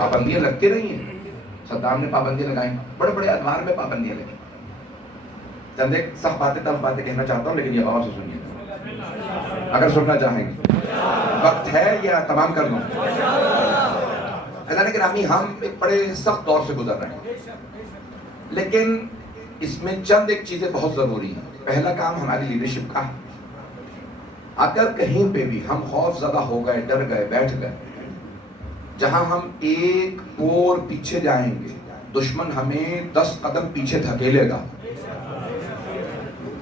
پابندیاں لگتی رہی ہیں. صدام نے پابندیاں لگائیں, بڑے بڑے ادوار میں پابندیاں لگیں. چند ایک سخت باتیں تلخ باتیں کہنا چاہتا ہوں, لیکن یہ غور سے سنیے اگر سننا چاہیں گے. وقت ہے یا تمام کر دوں؟ اللہ نے گرامی, ہم ایک بڑے سخت دور سے گزر رہے ہیں, لیکن اس میں چند ایک چیزیں بہت ضروری ہیں. پہلا کام ہماری لیڈرشپ کا ہے. اگر کہیں پہ بھی ہم خوف زدہ ہو گئے, ڈر گئے, بیٹھ گئے, جہاں ہم ایک پور پیچھے جائیں گے دشمن ہمیں 10 قدم پیچھے دھکیلے گا.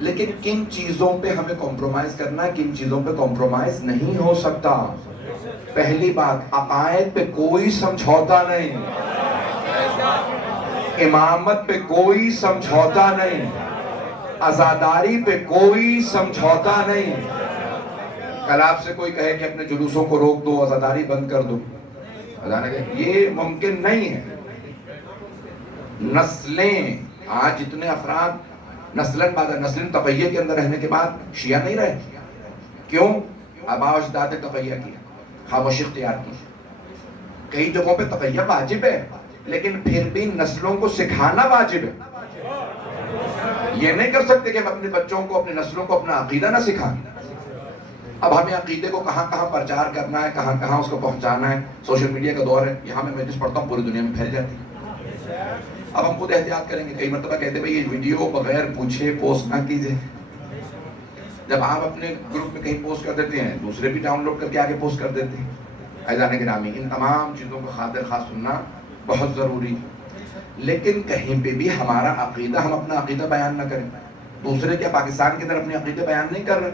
لیکن کن چیزوں پہ ہمیں کمپرومائز کرنا ہے, کن چیزوں پہ کمپرومائز نہیں ہو سکتا. پہلی بات, عقائد پہ کوئی سمجھوتا نہیں, امامت پہ کوئی سمجھوتا نہیں, عزاداری پہ کوئی سمجھوتا نہیں. کل آپ سے کوئی کہے کہ اپنے جلوسوں کو روک دو, عزاداری بند کر دو, یہ ممکن نہیں ہے. نسلیں, آج اتنے افراد نسلن بعد نسلن تقیہ کے اندر رہنے کے بعد شیعہ نہیں رہے. کیوں؟ آباء و اجداد نے تقیہ کیا, خاموشی اختیار کی. کئی جگہوں پہ تقیہ واجب ہے, لیکن پھر بھی نسلوں کو سکھانا واجب ہے. یہ نہیں کر سکتے کہ ہم اپنے بچوں کو, اپنے نسلوں کو اپنا عقیدہ نہ سکھائیں. اب ہمیں عقیدے کو کہاں کہاں پرچار کرنا ہے, کہاں کہاں اس کو پہنچانا ہے. سوشل میڈیا کا دور ہے, یہاں میں مجلس پڑھتا ہوں پوری دنیا میں پھیل جاتی ہے. اب ہم خود احتیاط کریں گے. کئی مرتبہ کہتے ہیں بھئی یہ ویڈیو بغیر پوچھے پوسٹ نہ کیجئے. جب آپ اپنے گروپ میں کہیں پوسٹ کر دیتے ہیں, دوسرے بھی ڈاؤن لوڈ کر کے آگے پوسٹ کر دیتے ہیں. عزیزان گرامی, ان تمام چیزوں کو خاطر خواہ سننا بہت ضروری ہے. لیکن کہیں پہ بھی ہمارا عقیدہ, ہم اپنا عقیدہ بیان نہ کریں. دوسرے کیا پاکستان کے اندر اپنے عقیدے بیان نہیں کر رہے؟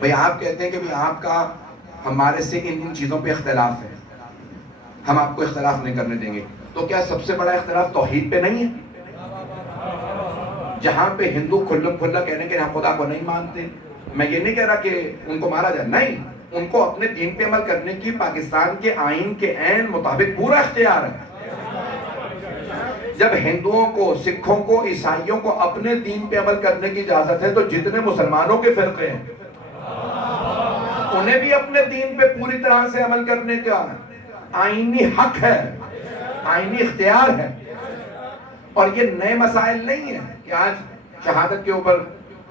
بھئی آپ کہتے ہیں کہ بھئی آپ کا ہمارے سے ان چیزوں پہ اختلاف ہے, ہم آپ کو اختلاف نہیں کرنے دیں گے. تو کیا سب سے بڑا اختلاف توحید پہ نہیں ہے؟ جہاں پہ ہندو کھلم کھلا کہنے کہ ہم خدا کو نہیں مانتے, میں یہ نہیں کہہ رہا کہ ان کو مارا جائے, نہیں, ان کو اپنے دین پہ عمل کرنے کی پاکستان کے آئین کے عین مطابق پورا اختیار ہے. جب ہندوؤں کو, سکھوں کو, عیسائیوں کو اپنے دین پہ عمل کرنے کی اجازت ہے, تو جتنے مسلمانوں کے فرقے ہیں انہیں بھی اپنے دین پہ پوری طرح سے عمل کرنے کا آئینی حق ہے, آئینی اختیار ہے. اور یہ نئے مسائل نہیں ہیں کہ آج شہادت کے اوپر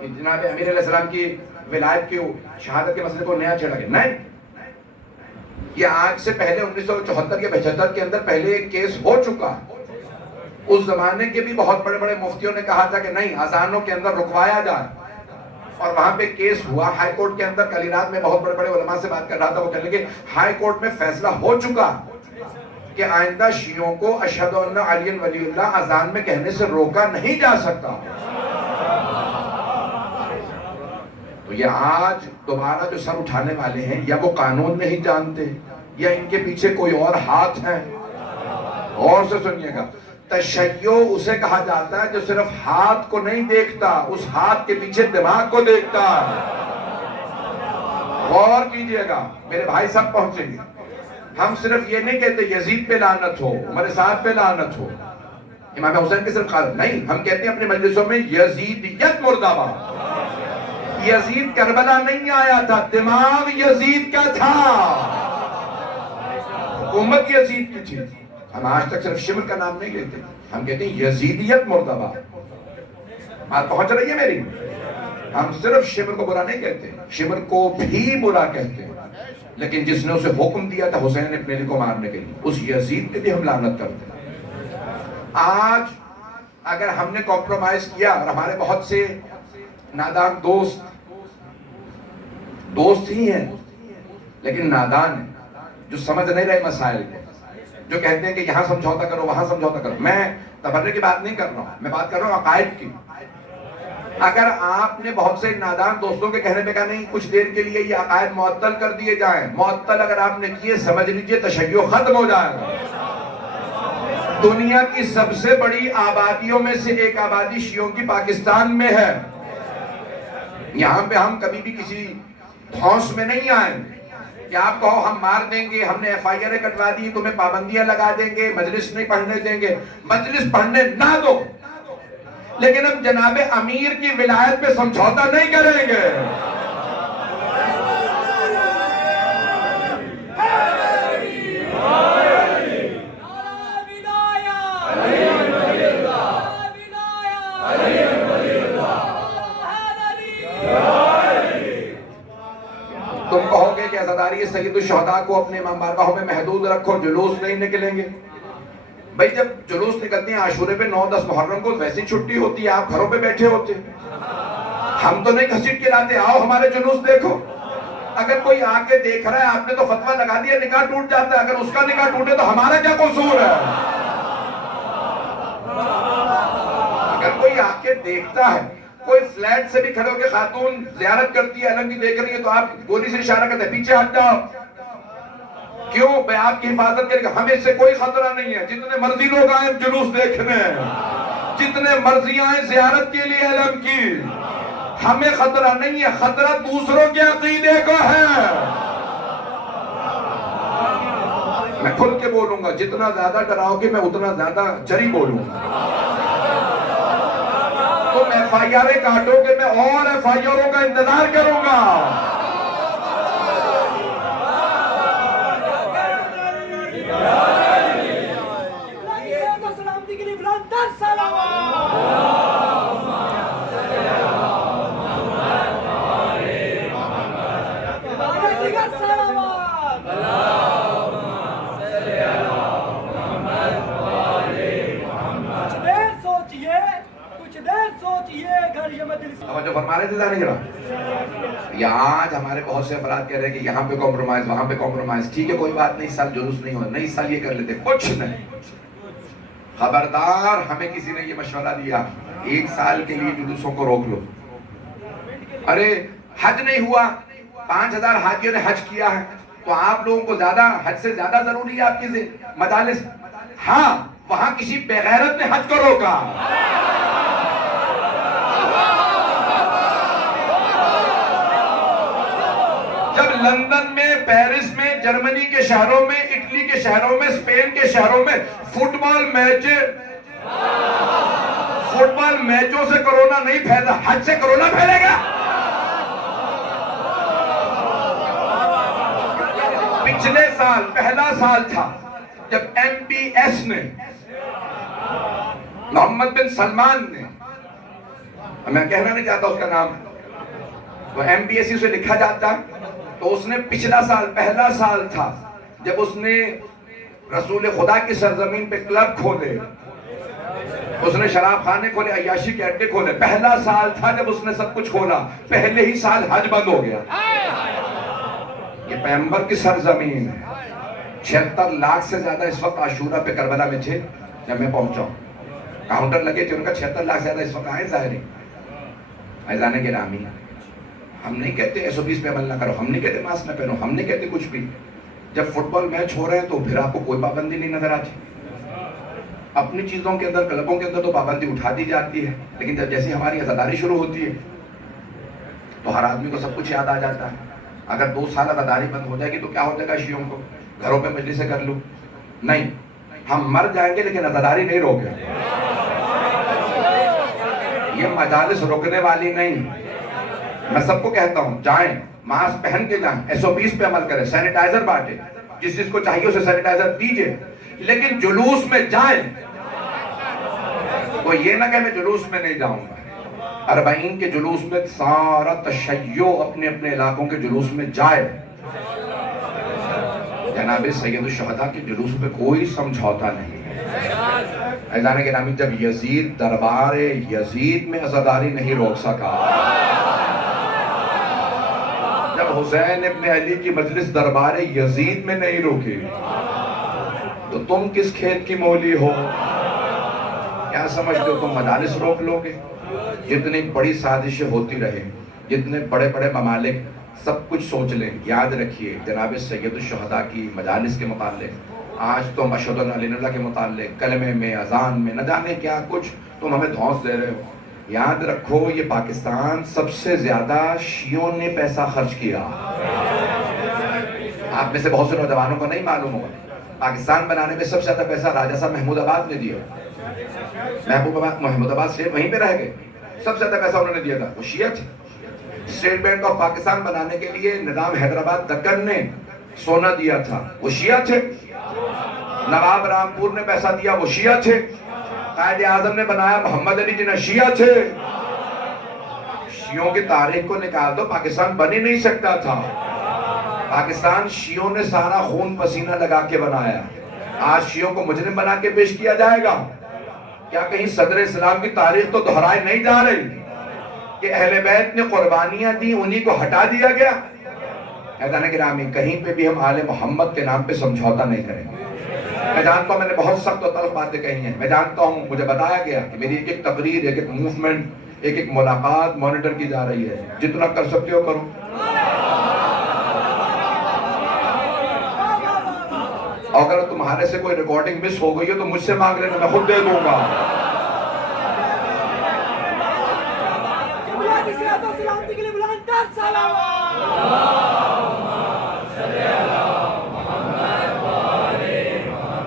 جناب امیر علیہ السلام کی ولایت کی شہادت کے مسئلے کو نیا چھیڑا گیا. نہیں, یہ آج سے پہلے 1974 کے 75 کے اندر پہلے ایک کیس ہو چکا. اس زمانے کے بھی بہت بڑے بڑے مفتیوں نے کہا تھا کہ نہیں, اذانوں کے اندر رکوایا جائے, اور وہاں پہ کیس ہوا ہائی کورٹ کے اندر. کل رات میں بہت بڑے بڑے علماء سے بات کر رہا تھا, وہ کہنے لگے ہائی کورٹ میں فیصلہ ہو چکا کہ آئندہ شیعوں کو اشہد ان علی ولی اللہ اذان میں کہنے سے روکا نہیں جا سکتا. تو یہ آج دوبارہ جو سر اٹھانے والے ہیں, یا وہ قانون نہیں جانتے, یا ان کے پیچھے کوئی اور ہاتھ ہے. اور سے سنیے گا, تشیع اسے کہا جاتا ہے جو صرف ہاتھ کو نہیں دیکھتا, اس ہاتھ کے پیچھے دماغ کو دیکھتا ہے. غور کیجئے گا, میرے بھائی سب پہنچیں گے. ہم صرف یہ نہیں کہتے یزید پہ لعنت ہو, عمر سعد پہ لعنت ہو, امام حسین کے صرف قال نہیں, ہم کہتے ہیں اپنے مجلسوں میں یزیدیت مرد آباد. یزید کربلا نہیں آیا تھا, دماغ یزید کا تھا, حکومت یزید کی تھی. ہم آج تک صرف شمر کا نام نہیں لیتے, ہم کہتے ہیں یزیدیت مرد آباد. بات پہنچ رہی ہے میری؟ ہم صرف شمر کو برا نہیں کہتے, شمر کو بھی برا کہتے ہیں, لیکن جس نے اسے حکم دیا تھا حسین ابن علی کو مارنے کے لیے, اس یزید پہ بھی ہم لعنت کرتے ہیں. آج اگر ہم نے کمپرومائز کیا, اور ہمارے بہت سے نادان دوست ہی ہیں لیکن نادان ہیں, جو سمجھ نہیں رہے مسائل کو, جو کہتے ہیں کہ یہاں سمجھوتا کرو, وہاں سمجھوتا کرو. میں تبرے کی بات نہیں کر رہا ہوں, میں بات کر رہا ہوں عقائد کی. اگر آپ نے بہت سے نادان دوستوں کے کہنے پہ کہا نہیں کچھ دیر کے لیے یہ عقائد معطل کر دیے جائیں, معطل اگر آپ نے کیے, سمجھ لیجئے تشیع ختم ہو جائے گا. دنیا کی سب سے بڑی آبادیوں میں سے ایک آبادی شیعوں کی پاکستان میں ہے. یہاں پہ ہم کبھی بھی کسی دھونس میں نہیں آئیں کہ آپ کہو ہم مار دیں گے, ہم نے ایف آئی آر کٹوا دی, تمہیں پابندیاں لگا دیں گے, مجلس نہیں پڑھنے دیں گے. مجلس پڑھنے نہ دو, لیکن ہم جناب امیر کی ولایت پہ سمجھوتا نہیں کریں گے. سید الشہداء کو اپنے امام بارگاہوں میں محدود رکھو، جلوس نہیں نکلیں گے۔ بھئی جب جلوس نکلتے ہیں عاشورے پہ 9-10 محرم کو ویسی چھٹی ہوتی ہے، آپ گھروں پہ بیٹھے ہوتے، ہم تو نہیں گھسیٹ کے لاتے، آؤ ہمارے جلوس دیکھو۔ اگر کوئی آ کے دیکھ رہا ہے، آپ نے تو فتویٰ لگا دیا نکاح ٹوٹ جاتا ہے، اگر اس کا نکاح ٹوٹے تو ہمارا کیا قصور ہے؟ اگر کوئی آ کے دیکھتا ہے، کوئی فلیٹ سے بھی کھڑے ہو کے خاتون زیارت کرتی ہے، علم کی دیکھ رہی ہے، تو آپ گولی سے اشارہ کرتے ہیں پیچھے ہٹ جاؤ۔ کیوں؟ میں آپ کی حفاظت کرے گا، ہمیں اس سے کوئی خطرہ نہیں ہے۔ جتنے مرضی لوگ آئیں جلوس دیکھنے، جتنے مرضی آئیں زیارت کے لیے علم کی، ہمیں خطرہ نہیں ہے، خطرہ دوسروں کے عقیدے کو ہے۔ میں کھل کے بولوں گا، جتنا زیادہ ڈراؤ گے میں اتنا زیادہ جری بولوں گا۔ تم ایف آئی آریں کاٹو گے، میں اور ایف آئی آروں کا انتظار کروں گا۔ جو فرما رہے تھے جانے کے بعد یا آج ہمارے بہت سے افراد کہہ رہے ہیں کہ یہاں پہ کمپرومائز، وہاں پہ کمپرومائز، ٹھیک ہے کوئی بات نہیں، اس سال جلوس نہیں ہو، نہیں اس سال یہ کر لیتے، کچھ نہیں۔ خبردار، ہمیں کسی نے یہ مشورہ دیا 1 سال کے لیے جلوسوں کو روک لو۔ ارے حج نہیں ہوا، 5000 حاجیوں نے حج کیا ہے، تو آپ لوگوں کو زیادہ حج سے زیادہ ضروری ہے آپ کی مجالس؟ ہاں، وہاں کسی بغیرت نے حج کو روکا۔ جب لندن میں، پیرس میں، جرمنی کے شہروں میں، اٹلی کے شہروں میں، اسپین کے شہروں میں فٹ بال میچوں سے کرونا نہیں پھیلا، حج سے کرونا پھیلے گا؟ پچھلے سال پہلا سال تھا جب ایم بی ایس نے، محمد بن سلمان نے، میں کہنا نہیں چاہتا اس کا نام، وہ ایم بی ایس سے لکھا جاتا، تو اس نے پچھلا سال پہلا سال تھا جب اس نے رسول خدا کی سرزمین پہ کلب کھولے، اس نے شراب خانے کھولے، عیاشی کے اڈے کھولے، پہلا سال تھا جب اس نے سب کچھ کھولا، پہلے ہی سال حج بند ہو گیا۔ یہ پیغمبر کی سرزمین ہے۔ 76 لاکھ سے زیادہ اس وقت عاشورہ پہ کربلا میں تھے جب میں پہنچا ہوں، کاؤنٹر لگے تھے ان کا، 76 لاکھ سے زیادہ اس وقت آئے ظاہری عزیزان گرامی۔ ہم نہیں کہتے 120 پہ عمل نہ کرو، ہم نہیں کہتے ماسک نہ پہنو، ہم نہیں کہتے کچھ بھی۔ جب فٹ بال میچ ہو رہے ہیں تو پھر آپ کو کوئی پابندی نہیں نظر آتی۔ اپنی چیزوں کے اندر، کلبوں کے اندر تو پابندی اٹھا دی جاتی ہے، لیکن جب جیسے ہماری عزاداری شروع ہوتی ہے تو ہر آدمی کو سب کچھ یاد آ جاتا ہے۔ اگر 2 سال عزاداری بند ہو جائے گی تو کیا ہو جائے گا شیعوں کو؟ گھروں پہ مجلسیں کر لوں؟ نہیں، ہم مر جائیں گے لیکن عزاداری نہیں روکیں۔ یہ مجالس رکنے والی نہیں۔ میں سب کو کہتا ہوں جائیں، ماسک پہن کے جائیں، SOPs پہ عمل کریں، سینیٹائزر بانٹیں، جس کو چاہیے اسے سینیٹائزر دیجئے، لیکن جلوس میں جائیں۔ وہ یہ نہ کہ میں جلوس میں نہیں جاؤں گا۔ 40 کے جلوس میں سارا تشیع اپنے اپنے علاقوں کے جلوس میں جائے۔ جناب سید الشہداء کے جلوس پہ کوئی سمجھوتا نہیں۔ عزیزان گرامی، جب یزید دربار یزید میں عزاداری نہیں روک سکا، جب حسین ابن علی کی مجلس دربار یزید میں نہیں روکی، تو تم کس کھیت کی مولی ہو؟ کیا سمجھتے ہو تم مجالس روک لو گے؟ جتنی بڑی سازشیں ہوتی رہے، جتنے بڑے بڑے ممالک سب کچھ سوچ لیں، یاد رکھیے جناب سید الشہداء کی مجالس کے متعلق، آج تم اشہد ان لا الہ الا اللہ کے متعلق کلمے میں، اذان میں، نہ جانے کیا کچھ تم ہمیں دھونس دے رہے ہو۔ یاد رکھو یہ پاکستان سب سے زیادہ شیعوں نے پیسہ خرچ کیا۔ آپ میں سے بہت سے نوجوانوں کو نہیں معلوم ہوگا، پاکستان بنانے میں سب سے زیادہ پیسہ راجہ صاحب محمود آباد نے دیا۔ محمود آباد سے وہیں پہ رہ گئے، سب سے زیادہ پیسہ انہوں نے دیا تھا، وہ شیعہ تھے۔ اسٹیٹ بینک آف پاکستان بنانے کے لیے نظام حیدرآباد دکن نے سونا دیا تھا، وہ شیعہ تھے۔ نواب رامپور نے پیسہ دیا، وہ شیعہ تھے۔ قائد اعظم نے بنایا محمد علی جناح، شیعہ تھے۔ شیعوں کی تاریخ کو نکال دو، پاکستان بن ہی نہیں سکتا تھا۔ پاکستان شیعوں نے سارا خون پسینہ لگا کے بنایا، آج شیعوں کو مجرم بنا کے پیش کیا جائے گا؟ کیا کہیں صدر اسلام کی تاریخ تو دہرائی نہیں جا رہی کہ اہل بیت نے قربانیاں دی، انہی کو ہٹا دیا گیا؟ حیدران گرامی، کہیں پہ بھی ہم آل محمد کے نام پہ سمجھوتا نہیں کریں گے۔ میں جانتا ہوں میں نے بہت سخت و تلخ باتیں کہی ہیں، میں جانتا ہوں، مجھے بتایا گیا کہ میری ایک ایک تقریر، ایک ایک موومنٹ، ایک ایک ملاقات مانیٹر کی جا رہی ہے، جتنا کر سکتے ہو کرو۔ اگر تمہارے سے کوئی ریکارڈنگ مس ہو گئی ہو تو مجھ سے مانگ لینا، میں خود دے دوں گا۔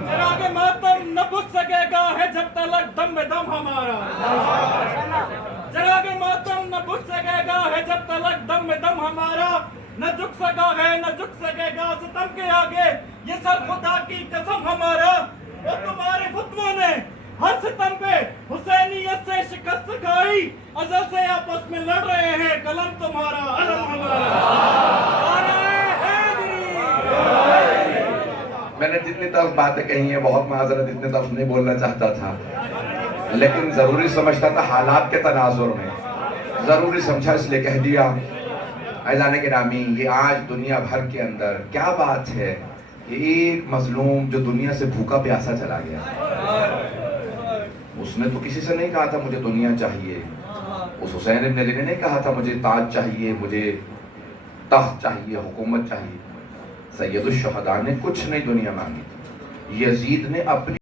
چراغ ماتم نہ بجھ سکے گا ہے جب تلک دم دم ہمارا، چراغ ماتم نہ بجھ سکے گا ہے جب تلک دم دم ہمارا، نہ جھک سکا ہے نہ جھک سکے گا ستم کے آگے یہ سر خدا کی قسم ہمارا۔ اور تمہارے فتووں نے ہر ستم پہ حسینیت سے شکست کھائی، ازل سے آپس میں لڑ رہے ہیں، قلم تمہارا علم ہمارا۔ میں نے جتنی طرف باتیں کہی ہیں، بہت معذرت، اتنی طرف نہیں بولنا چاہتا تھا، لیکن ضروری سمجھتا تھا حالات کے تناظر میں، ضروری سمجھا اس لیے کہہ دیا۔ عزیزان گرامی، یہ آج دنیا بھر کے اندر کیا بات ہے کہ ایک مظلوم جو دنیا سے بھوکا پیاسا چلا گیا، اس نے تو کسی سے نہیں کہا تھا مجھے دنیا چاہیے، اس حسین ابن علی نے نہیں کہا تھا مجھے تاج چاہیے، مجھے تخت چاہیے، حکومت چاہیے۔ سید الشہداء نے کچھ نہیں دنیا مانگی، یزید نے اپنی